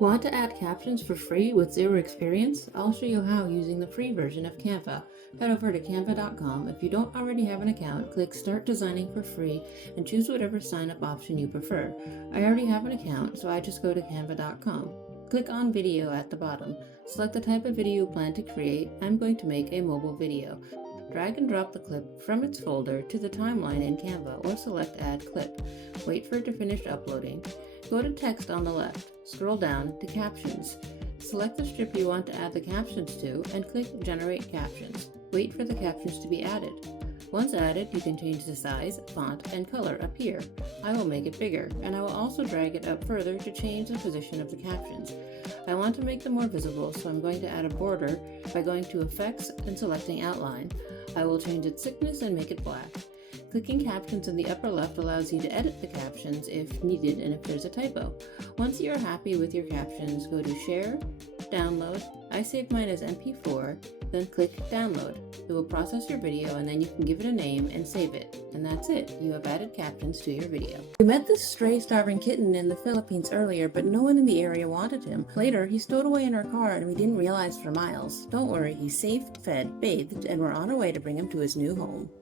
Want to add captions for free with zero experience? I'll show you how using the free version of Canva. Head over to canva.com. If you don't already have an account, click Start Designing for free and choose whatever sign-up option you prefer. I already have an account, so I just go to canva.com. Click on Video at the bottom. Select the type of video you plan to create. I'm going to make a mobile video. Drag and drop the clip from its folder to the timeline in Canva or select Add Clip. Wait for it to finish uploading. Go to Text on the left. Scroll down to Captions. Select the strip you want to add the captions to and click Generate Captions. Wait for the captions to be added. Once added, you can change the size, font, and color up here. I will make it bigger, and I will also drag it up further to change the position of the captions. I want to make them more visible, so I'm going to add a border by going to Effects and selecting Outline. I will change its thickness and make it black. Clicking Captions in the upper left allows you to edit the captions if needed and if there's a typo. Once you are happy with your captions, go to Share, Download. I saved mine as MP4, then click Download. It will process your video and then you can give it a name and save it. And that's it. You have added captions to your video. We met this stray starving kitten in the Philippines earlier, but no one in the area wanted him. Later, he stowed away in our car and we didn't realize for miles. Don't worry, he's safe, fed, bathed, and we're on our way to bring him to his new home.